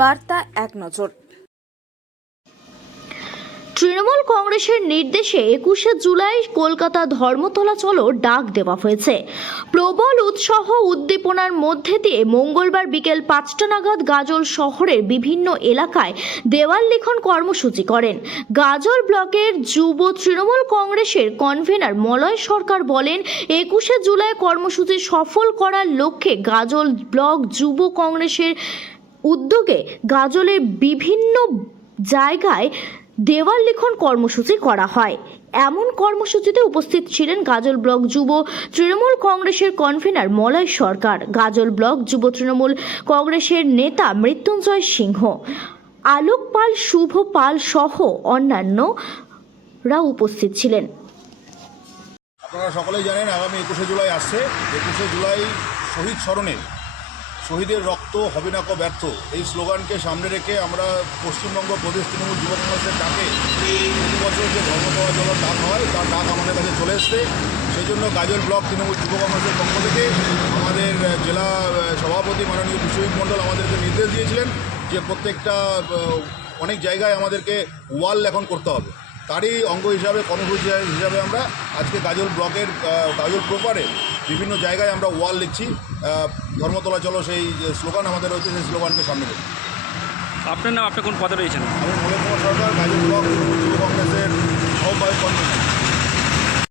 বার্তা এক নজর। তৃণমূল কংগ্রেসের নির্দেশে 21শে জুলাই কলকাতা ধর্মতলা চলো ডাক দেওয়া হয়েছে। প্রবল উৎসাহ উদ্দীপনার মধ্যে দিয়ে মঙ্গলবার বিকেল 5টা নাগাদ গাজল শহরের বিভিন্ন এলাকায় দেওয়াল লিখন কর্মসূচি করেন। গাজল ব্লকের যুব তৃণমূল কংগ্রেসের কনভেনার মলয় সরকার বলেন, 21শে জুলাই কর্মসূচি সফল করার লক্ষ্যে গাজল ব্লক যুব কংগ্রেসের উদ্যোগে গাজলের বিভিন্ন জায়গায় দেওয়াল লিখন কর্মসূচি করা হয়। এমন কর্মসূচিতে উপস্থিত ছিলেন গাজল ব্লক যুব তৃণমূল কংগ্রেসের কনভেনার মলয় সরকার, গাজল ব্লক যুব তৃণমূল কংগ্রেসের নেতা মৃত্যুঞ্জয় সিংহ, আলোক পাল, শুভ পাল সহ অন্যান্যরা উপস্থিত ছিলেন। আপনারা সকলেই জানেন আগামী 21শে জুলাই আসছে। 21শে জুলাই শহীদ স্মরণে শহীদের রক্ত হবে না কো ব্যর্থ এই স্লোগানকে সামনে রেখে আমরা পশ্চিমবঙ্গ প্রদেশ তৃণমূল যুব কংগ্রেসের ডাকে প্রতি বছর যে ধর্মতলা চলার ডাক হয় তার ডাক আমাদের কাছে চলে এসছে। সেই জন্য গাজল ব্লক তৃণমূল যুব কংগ্রেসের পক্ষ থেকে আমাদের জেলা সভাপতি মাননীয় বিশ্বজিৎ মণ্ডল আমাদেরকে নির্দেশ দিয়েছিলেন যে প্রত্যেকটা অনেক জায়গায় আমাদেরকে ওয়াল এখন করতে হবে। তারই অঙ্গ হিসাবে কর্মসূচি হিসাবে আমরা আজকে গাজল ব্লকের গাজল প্রপারে বিভিন্ন জায়গায় আমরা ওয়াল লিখছি। ধর্মতলা চলো সেই স্লোগান আমাদের রয়েছে, সেই স্লোগানকে সামনে রেখে। আপনার নাম, আপনি কোন পদে রয়েছেন? আমি মলয় কুমার সরকার, গাজল ব্লক যুব কংগ্রেসের আহ্বায়ক কনভেনার।